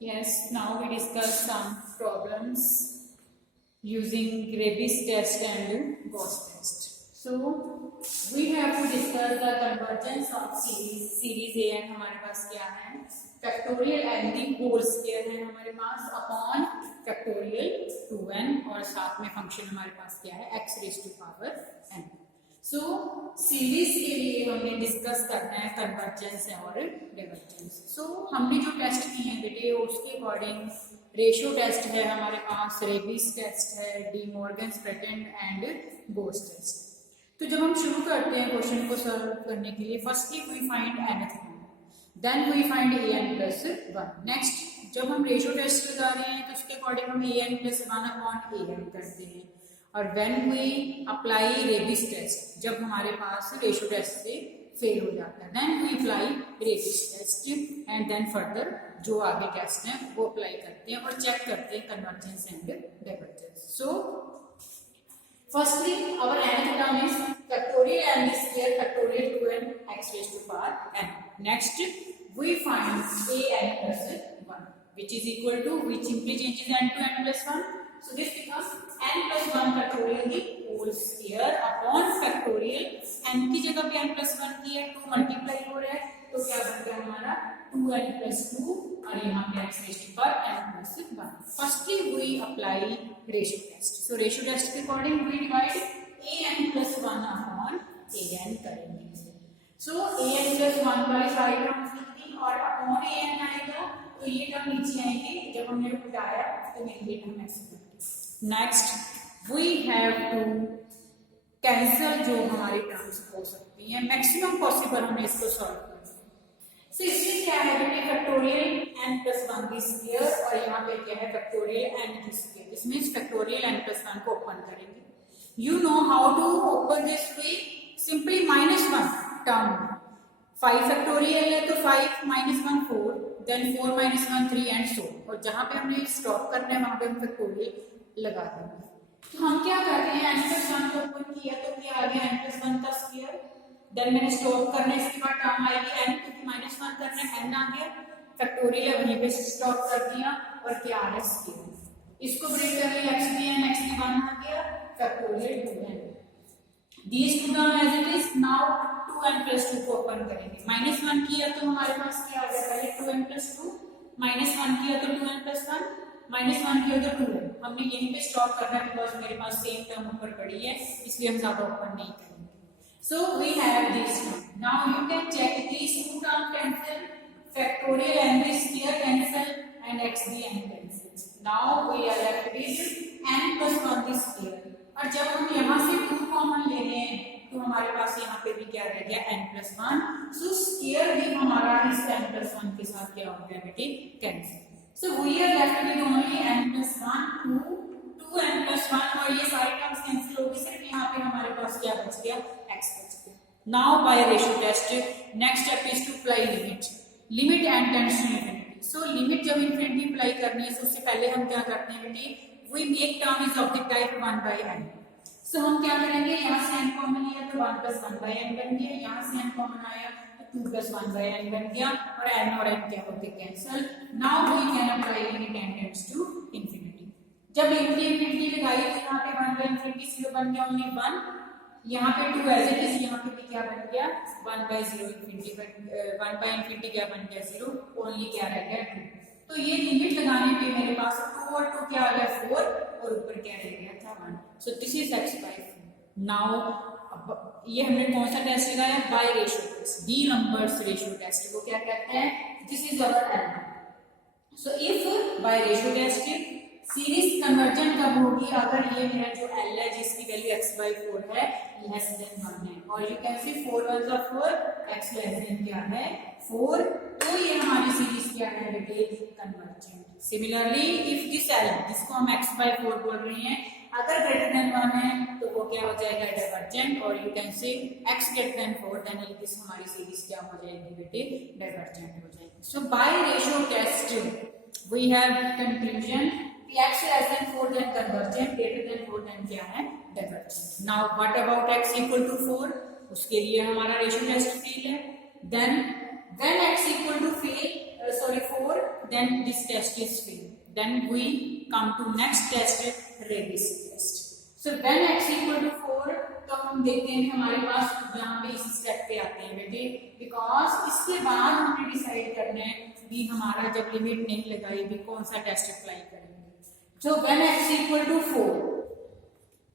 Yes, now we discuss some problems using rabies test and ghost test. So we have to discuss the convergence of series A and हमारे पास क्या है factorial n the whole square है हमारे पास upon factorial 2n और साथ में function हमारे पास क्या है x raise to power n. So series के लिए हमने डिस्कस करना है कन्वर्जेंस और डाइवर्जेंस. सो हमने जो टेस्ट किए हैं बेटे उसके अकॉर्डिंग रेशियो टेस्ट है हमारे पास, रेबीज टेस्ट है, De Morgan's patent and Gauss test. तो जब हम शुरू करते हैं क्वेश्चन को सॉल्व करने के लिए firstly we find nth one, then we find an plus 1. Next जब हम रेशियो टेस्ट लगा रहे हैं तो उसके अकॉर्डिंग हम an प्लस 1 अपॉन an करते हैं. और when we apply Raabe's test, जब हमारे पास रेशियो टेस्ट से फेल हो जाता है, then we apply Raabe's test and then further जो आगे टेस्ट है वो अप्लाई करते हैं और चेक करते हैं convergence and divergence. So firstly our nth term is factorial n square factorial 2n x raise to power n. Next we find an plus 1 which is equal to which simply changes n to n plus 1. So this becomes n plus 1 factorial the whole square upon factorial n की जगह पे n plus 1 की है 2 multiply हो रहा है तो क्या बन गया हमारा 2n plus 2 और यहाँ पे x raised to power n plus 1. Firstly we apply ratio test. So ratio test के according we divide an plus 1 upon an करेंगे. So an plus 1 वाली सारी टर्म्स लिखी और अपॉन an आएगा तो ये टर्म नीचे आएंगे. जब हमने उठाया तो मेरी ये टर्म ऐसे. Next we have to cancel जो हमारी टर्म्स हो सकती हैं, मैक्सिमम पॉसिबल हमें इसको सॉल्व करना है. सो इसमें क्या है बेटे फैक्टोरियल n plus 1 की स्क्वायर और यहाँ पे क्या है फैक्टोरियल n की square. This means factorial n plus 1 को ओपन करेंगे. You know how to open this way, simply -1 term 5 factorial है तो 5 -1 4, देन 4 -1 3 एंड सो. और जहां पे हमने स्टॉप करना है वहां पे हम फैक्टोरियल लगा देंगे. तो हम क्या कर रहे हैं n plus 1 को ओपन किया तो क्या आ गया n plus 1 का स्क्वायर, देन मैंने स्टॉप करना है इसके बाद टर्म आएगी n क्योंकि -1 करना है n आ गया फैक्टोरियल वहीं पे स्टॉप कर दिया और क्या आ रहा है स्क्वायर. इसको ब्रेक करने x भी n x भी 1 आ गया factorial 2n. These two term as it is. Now 2n plus 2 को ओपन करेंगे. -1 किया तो हमारे पास क्या आ गया पहले 2n plus 2, -1 किया तो 2n plus 1, -1 किया तो 2n. हमने यहीं पे स्टॉप करना है बिकॉज मेरे पास सेम टर्म ऊपर पड़ी है इसलिए हम ज्यादा ओपन नहीं करेंगे. So we have this term. Now you can check these two term cancel, factorial n की स्क्वायर कैंसिल एंड x भी n cancel. Now we are left with n plus 1 की स्क्वायर. और जब हम यहाँ से 2 कॉमन ले रहे हैं तो हमारे पास यहाँ पे भी क्या रह गया n plus 1. सो स्क्वायर भी हमारा इस n plus 1 के साथ क्या हो गया बेटे cancel. So we are left with only n plus 1 2n plus 1 और ये सारे टर्म्स कैंसिल हो गए. सिर्फ यहाँ पे हमारे पास क्या बच गया x बच गया. Now by ratio test next step is to apply limit. Limit n tends to infinity. So limit जब infinity अप्लाई करनी है तो उससे पहले हम क्या करते हैं बेटे we make term is of the type 1 by n. So हम क्या करेंगे यहाँ से n कॉमन लिया तो 1 plus 1 by n बन गया, यहाँ से n कॉमन आया 2 plus 1 by n बन गया और n और n क्या होते cancel. Now we can apply limit n tends to infinity. जब लिमिट इंफिनिटी लगाई तो यहाँ पे 1 by इंफिनिटी 0 बन गया ओनली 1, यहाँ पे 2 एज इट इज, यहाँ पे भी क्या बन गया 1 by 0 इंफिनिटी 1 by इंफिनिटी क्या बन गया 0, ओनली क्या रह गया 2. तो ये लिमिट लगाने पे मेरे पास 2 और 2 क्या आ गया 4 और ऊपर क्या रह गया था 1. So this is x by 4. Now ये हमने कौन सा टेस्ट लगाया by ratio test, the numbers ratio test. वो क्या कहते हैं this is our n. So if by ratio test series conversion कब होगी अगर ये मेरा जो l है जिसकी वैल्यू x by 4 है लेस देन 1 है और यू कैन सी 4 1 जा 4 x लेस देन क्या है 4. तो ये हमारी सीरीज क्या है बेटे convergent. Similarly if this l जिसको हम x by 4 बोल रहे हैं अगर ग्रेटर देन 1 है तो वो क्या हो जाएगा डाइवर्जेंट और you can say x greater than 4 then this हमारी सीरीज क्या हो जाएगी बेटे डाइवर्जेंट हो जाएगी. So by ratio test we have conclusion x less than 4 then convergent, greater than 4 then क्या है divergent. Now what about x equal to 4? उसके लिए हमारा रेशियो टेस्ट फेल है. Then when x equal to 4 then this test is failed. Then we come to next test, Rabies test. So when x equal to 4, तो हम देखते हैं हमारे पास यहाँ पे इस स्टेप पे आते हैं बेटे, बिकॉज इसके बाद हमें डिसाइड करना है कि हमारा जब लिमिट नहीं लगाई भी कौन सा टेस्ट अप्लाई करेंगे. So when x equal to 4,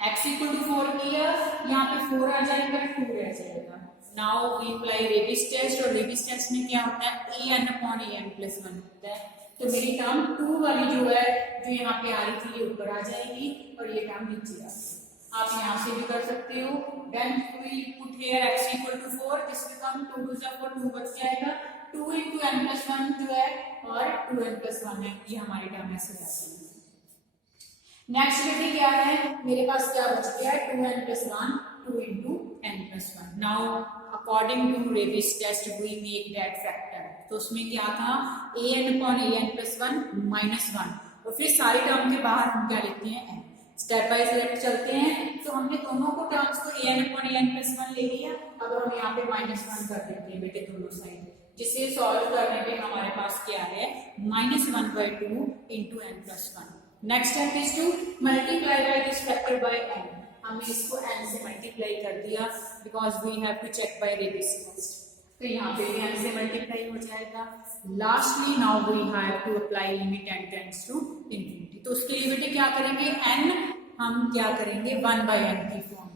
x equal to 4 किया, यहाँ पे 4 आ जाएगा, 2 रह जाएगा. Now we apply Rabies test, और Rabies test में क्या होता है, an/an+1 होता है. तो मेरी टर्म 2 वाली जो है, जो यहाँ पे आ रही थी, ये ऊपर आ जाएगी और ये टर्म नीचे आ जाएगी. आप यहाँ से भी कर सकते हो. Then we put here x equal to 4, this will come 2 to 4, 2 बच जाएगा. 2 into n+1 जो है और 2n+1 है, ये हमारी टर्म ऐसे आती है. नेक्स्ट बेटे क्या है, मेरे पास क्या बच गया है, 2n+1, 2 into n+1. Now according to Rabies test we make that factor. तो उसमें क्या था, an/an+1 -1, और फिर सारी टर्म के बाहर हम क्या लिखते हैं, n. स्टेप बाय स्टेप चलते हैं. तो हमने दोनों को टर्म्स को an/an+1 ले लिया. अब हम यहाँ पे -1 कर देते हैं बेटे दोनों साइड, जिसे सॉल्व करने पे हमारे पास क्या है, -1/2 into n+1. Next step is to multiply by this factor by n. हमने इसको n से मल्टीप्लाई कर दिया because we have to check by Rabies test. तो यहाँ पे भी n से मल्टीप्लाई हो जाएगा. Lastly now we have to apply limit n tends to infinity. तो उसके लिए बेटे क्या करेंगे, n हम क्या करेंगे, 1/n की फॉर्म.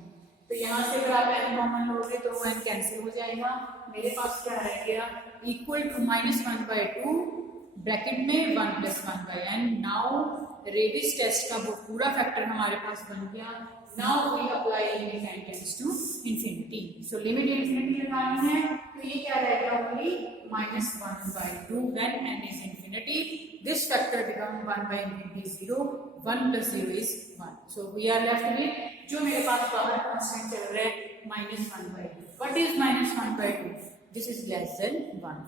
तो यहाँ से अगर आप n कॉमन लोगे तो n कैंसिल हो जाएगा. मेरे पास क्या रह गया, इक्वल टू -1/2 ब्रैकेट में 1+1/n. नाउ Rabies टेस्ट का वो पूरा फैक्टर हमारे पास बन गया. Now we apply limit n tends to infinity. So limit infinity लगानी है, तो ये क्या रहेगा, only -1/2 when n is infinity. This factor become 1/infinity is 0, 1 plus 0 is 1. So we are left with, जो मेरे पास बाहर कांस्टेंट चल रहा है, -1/2. What is -1/2? This is less than 1.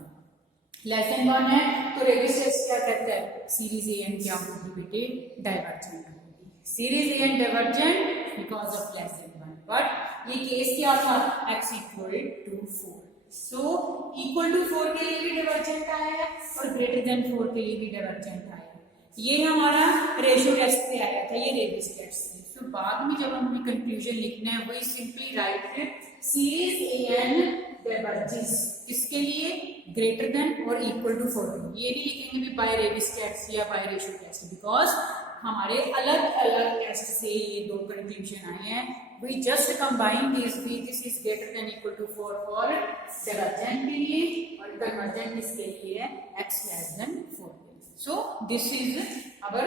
Less than 1 है, तो Rabies टेस्ट क्या कहता है, सीरीज an क्या होगी बेटे, डाइवर्जेंट होगी. Series an divergent because of less than 1. But ये केस क्या था, x equal to 4. So equal to 4 के लिए भी डाइवर्जेंट आया है और ग्रेटर देन 4 के लिए भी डाइवर्जेंट आया है. ये हमारा रेशियो टेस्ट से आया था, ये Rabies टेस्ट से. तो बाद में जब हमें कंक्लूजन लिखना है, वही simply write series an divergence किसके लिए, ग्रेटर देन और इक्वल टू 4. ये नहीं लिखेंगे भी बाय Rabies टेस्ट या बाय रेशियो टेस्ट, बिकॉज हमारे अलग अलग टेस्ट से ये दो कंक्लूजन आए हैं. We just combine this is greater than equal to 4 for divergent के लिए और कन्वर्जेंट इसके लिए है x less than 4. So this is our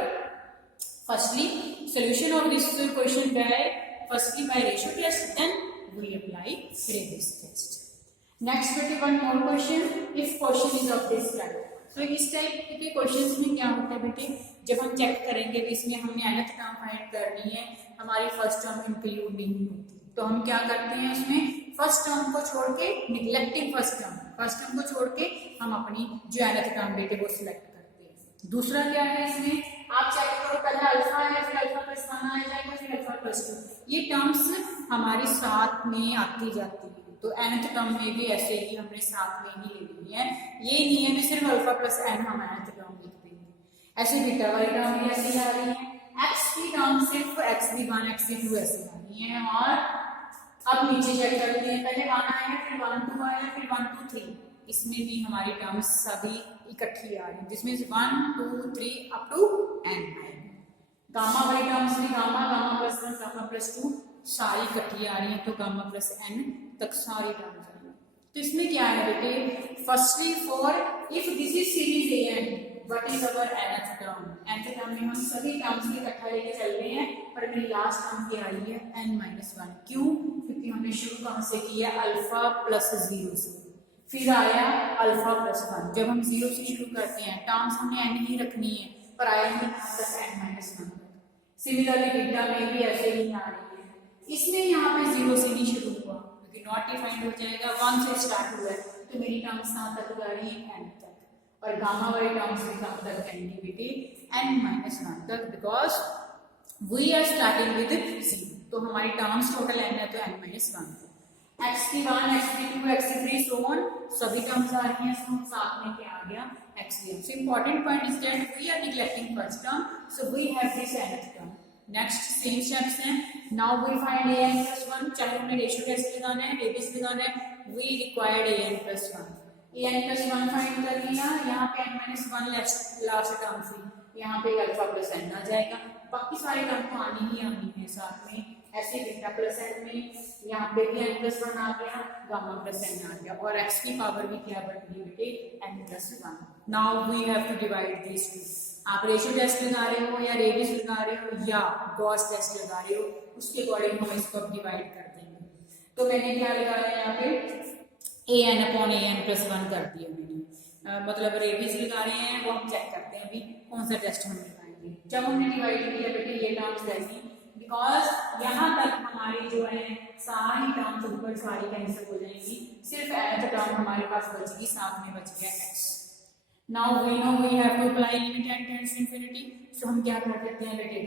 firstly solution of this question by firstly by ratio test, then we apply Rabies test. Next बेटे one more question, if question is of this type. तो इस type के questions में क्या होता है बेटे, जब हम चेक करेंगे कि इसमें हमने nth टर्म फाइंड करनी है, हमारी फर्स्ट टर्म इंक्लूड नहीं होती, तो हम क्या करते हैं, इसमें फर्स्ट टर्म को छोड़ के, निगलेक्टिंग फर्स्ट टर्म को छोड़ के हम अपनी जो nth टर्म बेटे वो सिलेक्ट करते हैं. दूसरा क्या है, इसमें आप चेक करो, पहले अल्फा है, फिर α+1 आ जाएगा, फिर α+2. ये टर्म्स हमारी साथ में आती जाती है. तो nth टर्म में भी ऐसे ही हमने साथ में ही ले ली है. ये नहीं है कि सिर्फ α+n हम nth टर्म लिख देंगे. ऐसे बीटा वाली टर्म भी ऐसी आ रही है. x की टर्म सिर्फ x⁴1 x⁴2 ऐसे आ रही है. और अब नीचे चेक करते हैं, पहले 1 आया, फिर 1 2 आया, फिर 1 2 3. इसमें भी हमारी टर्म्स सभी इकट्ठी आ रही है, जिसमें 1 2 3 अप टू n आएगी. गामा वाली टर्म्स भी गामा+1 गामा+2 सारी इकट्ठी आ रही है, तो गामा+n तक सारी टर्म्स आ रही है. तो इसमें क्या है बेटे, firstly for if this is series an, what is our nth term. nth term में हम सभी टर्म्स को इकट्ठा लेके चल रहे हैं, पर मेरी लास्ट टर्म क्या आई है, n-1. क्यों, क्योंकि हमने शुरू कहाँ से किया, α+0 से, फिर आया α+1. जब हम 0 से शुरू करते हैं, टर्म्स हमने n ही रखनी है, पर आया ही यहाँ तक n-1. सिमिलरली बीटा में भी ऐसे ही आ रही है. इसमें यहाँ पे 0 से नहीं शुरू हुआ, क्योंकि नॉट डिफाइंड हो जाएगा. 1 से स्टार्ट हुआ है, तो मेरी टर्म्स कहाँ तक आ रही है, n तक. और गामा वाली टर्म्स भी कहाँ तक, n-1 तक, because we are starting with 0. तो हमारी टर्म्स टोटल n है, तो n-1 तक. x3 1 x3 2 x3 so on सभी टर्म्स आ रही हैं, so साथ में क्या आ गया x3. So important point is that we are neglecting first term, so we have this nth term. Next same steps हैं. Now we find an plus 1. चाहे हमें रेशियो टेस्ट लगाना है, रेबिस लगाना है, we required an plus 1. an plus 1 find कर लिया. यहाँ पे n minus 1 लास्ट टर्म थी, यहाँ पे अल्फा प्लस n आ जाएगा. बाकी सारे टर्म तो आनी ही आनी है साथ में. ऐसे बीटा प्लस n में यहाँ पे भी n plus 1 आ गया, गामा प्लस n आ गया, और x की पावर भी क्या बढ़ गई बेटे n plus 1. Now we have to divide this two. आप रेशियो टेस्ट लगा रहे हो या रेबिस लगा रहे हो या गॉस टेस्ट लगा रहे हो, उसके अकॉर्डिंग हम इसको डिवाइड कर देंगे. तो मैंने क्या लगाया यहाँ पे an अपॉन an प्लस 1 कर दिया मैंने. मतलब रेबिस लगा रहे हैं, वो हम चेक करते हैं अभी कौन सा टेस्ट हम लगाएंगे. जब हमने डिवाइड किया बेटे ये टर्म्स रहेगी, बिकॉज यहाँ तक हमारी जो है सारी टर्म्स ऊपर सारी कैंसिल हो जाएंगी, सिर्फ nth टर्म हमारे पास बचेगी, साथ में बच गया x. Now we know we have to apply limit n tends to infinity. So हम क्या कर देते हैं बेटे,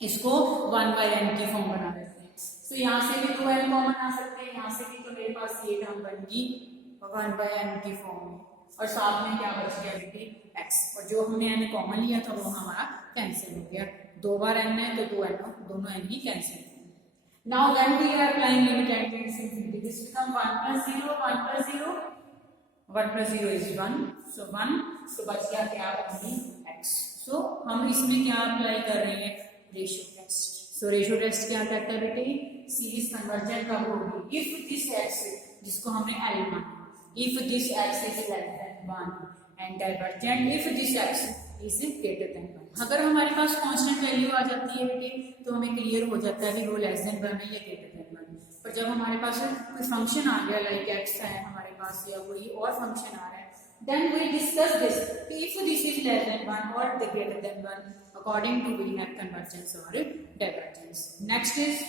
इसको 1 by n की फॉर्म बना देते हैं. So यहाँ से भी 2n कॉमन आ सकते हैं, यहाँ से भी, तो मेरे पास ये टर्म बनेगी 1 by n की फॉर्म में, और साथ में क्या बच गया बेटे x. और जो हमने n कॉमन लिया था वो हमारा कैंसिल हो गया. 2 बार n है तो 2n दोनों n ही कैंसिल हो गए. Now when we are applying limit n tends to infinity, this become 1 plus 0 1 plus 0. 1 plus 0 is 1, so 1, so बच गया क्या only x. So हम इसमें क्या अप्लाई कर रहे हैं, ratio test. So ratio test क्या कहता है बेटे, सीरीज कन्वर्जेंट कब होगी, इफ दिस x जिसको हमने L माना, if this x is less than 1 and divergent if this x is greater than 1. अगर हमारे पास कांस्टेंट वैल्यू आ जाती है बेटे तो हमें क्लियर हो जाता है कि वो लेस देन 1 है या ग्रेटर देन 1. पर जब हमारे पास कोई फंक्शन आ गया लाइक x है हमारे पास या कोई और फंक्शन आ रहा है, then we discuss this if this is less than 1 or greater than 1, according to we have convergence or divergence. Next is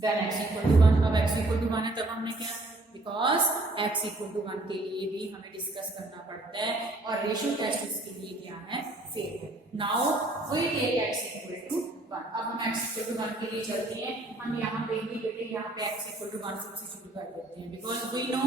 when x equal to 1. अब x equal to 1 है तब हमने क्या, बिकॉज x equal to 1 के लिए भी हमें discuss करना पड़ता है और रेशियो टेस्ट इसके लिए क्या है, फेल है. Now we take x equal to 1. अब हम x equal to 1 के लिए चलते हैं. हम यहाँ पे भी बेटे यहाँ पे x equal to 1 सब्स्टिट्यूट कर देते हैं, because we know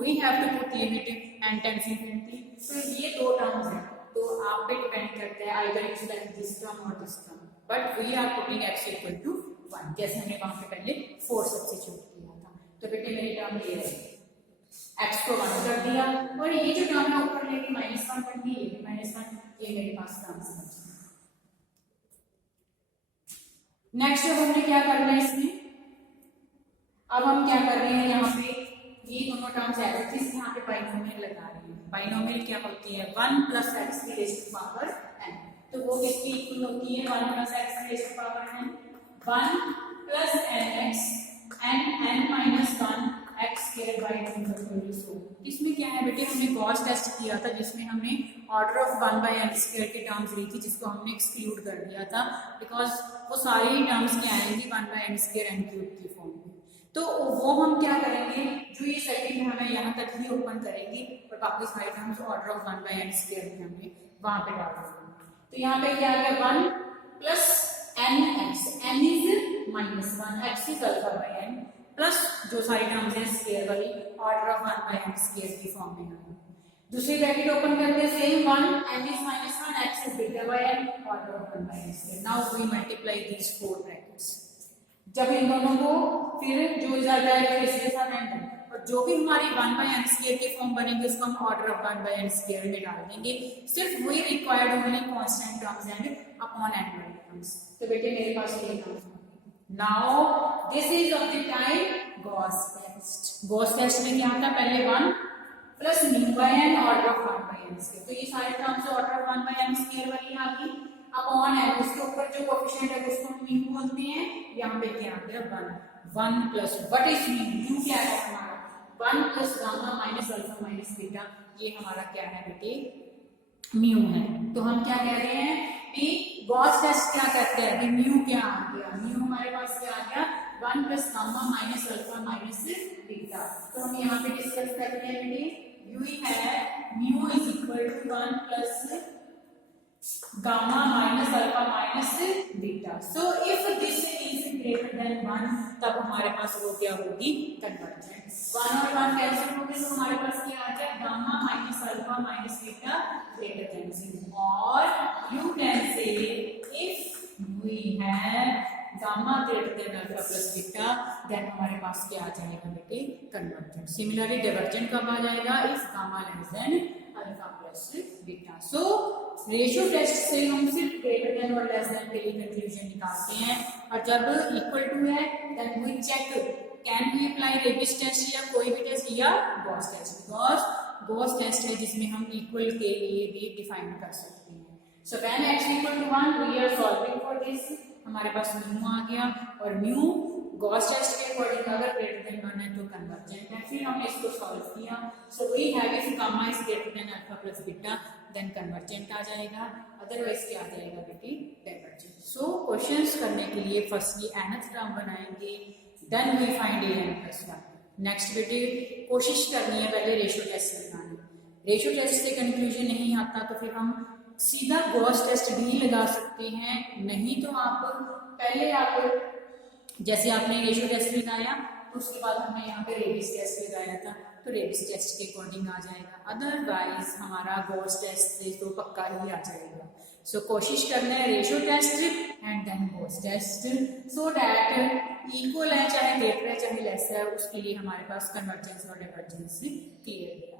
we have to put limit n tends to infinity. तो ये दो टर्म्स हैं, तो आप पे डिपेंड करता है either it's like this term और this term, but we are putting x equal to 1 जैसे हमने वहां पे पहले 4 सब्स्टिट्यूट किया था. तो बेटे मेरी टर्म ये है, x को 1 कर दिया और ये जो टर्म है ऊपर लेके -1 बन गई, ये भी -1, ये मेरे पास टर्म्स बच गई. नेक्स्ट अब हमने क्या करना है इसमें, अब हम क्या कर रहे हैं यहाँ पे ये दोनों टर्म्स एज इट इज यहाँ पे बाइनोमियल लगा रहे हैं. बाइनोमियल क्या होती है, 1 plus x की रेज़ टू पावर n. तो वो किसकी इक्वल होती है, 1 plus x की raise to power n, 1 plus nx and n minus 1 x square by 2. इसमें क्या है बेटे, हमने गॉस टेस्ट किया था जिसमें हमने order of 1 by n square की टर्म्स ली थी, जिसको हमने एक्सक्लूड कर दिया था बिकॉज वो सारी टर्म्स क्या आएंगी 1 by n square n cube की फॉर्म में. तो वो हम क्या करेंगे, जो ये सेकंड हमें यहाँ तक ही ओपन करेंगे और बाकी सारी terms order of 1 by n square में हमने वहां पे डाल देंगे. तो यहाँ पे क्या आ गया 1 plus nx, n is -1, x is alpha by n plus जो सारी टर्म्स हैं स्क्वायर वाली order of 1 by n square की फॉर्म में है. दूसरी ब्रैकेट ओपन करते हैं same 1 n is -1 x is bigger by n order of 1 by n square. Now we multiply these 4 brackets. जब इन दोनों को फिर जो रिजल्ट आएगा इसके साथ एंड, और जो भी हमारी 1 by n स्क्वायर की फॉर्म बनेगी उसको हम order of 1 by n square में डाल देंगे. सिर्फ वही required only constant terms and upon n वाली टर्म्स. तो बेटे मेरे पास ये terms. Now this is of the type Gauss test. Gauss test में क्या आता है, पहले 1 plus mu by n order of 1 by n square. तो ये सारे terms order of 1 by n square वाली आ गई अपॉन n, उसके ऊपर जो कोएफिशिएंट है उसको हम mu बोलते हैं. यहाँ पे क्या आ गया 1 प्लस व्हाट इज mu क्या है हमारा 1 plus gamma minus alpha minus beta, ये हमारा क्या है बेटे म्यू है. तो हम क्या कह रहे हैं कि गॉस टेस्ट क्या कहते हैं कि म्यू क्या आ गया, म्यू हमारे पास क्या आ गया 1 plus gamma minus alpha minus beta. तो हम यहाँ पे डिस्कस करते हैं बेटे यू है mu is equal to 1 plus gamma minus alpha minus beta. So if this is greater than 1 तब हमारे पास वो क्या होगी कन्वर्जेंट. 1 और 1 कैंसिल हो गए तो हमारे पास क्या आ गया gamma minus alpha minus beta greater than 0. और you can say if we have gamma greater than alpha plus beta then हमारे पास क्या आ जाएगा बेटे कन्वर्जेंट. सिमिलरली डाइवर्जेंट कब आ जाएगा if gamma less than alpha plus beta. So ratio test से हम सिर्फ ग्रेटर देन और लेस देन के लिए कंक्लूजन निकालते हैं और जब इक्वल टू है then we check can we apply Raabe's test या कोई भी टेस्ट या Gauss test. Because Gauss test है जिसमें हम इक्वल के लिए भी डिफाइन कर सकते हैं. So when x equal to 1 we are solving for this. हमारे पास म्यू आ गया और म्यू गॉस टेस्ट के अकॉर्डिंग अगर ग्रेटर देन 1 है तो कन्वर्जेंट है. फिर हमने इसको सॉल्व किया. So we have if gamma is greater than alpha plus beta then convergent आ जाएगा. अदरवाइज क्या आ जाएगा बेटी डाइवर्जेंट. सो क्वेश्चंस करने के लिए फर्स्टली nth टर्म बनाएंगे then we find an plus 1. Next बेटी कोशिश करनी है पहले रेशियो टेस्ट लगानी. रेशियो टेस्ट से कंक्लूजन नहीं आता तो फिर हम सीधा गॉस टेस्ट भी लगा सकते हैं. नहीं तो आप पहले आप जैसे आपने रेशियो टेस्ट लगाया तो उसके बाद हमने यहाँ पे रेबिस टेस्ट लगाया था तो रेबिस टेस्ट के अकॉर्डिंग आ जाएगा. अदरवाइज हमारा गॉस टेस्ट से तो पक्का ही आ जाएगा. सो कोशिश करना है ratio test and then Gauss test so that equal है चाहे ग्रेटर है चाहे लेस है उसके लिए हमारे पास कन्वर्जेंस और डाइवर्जेंस क्लियर है.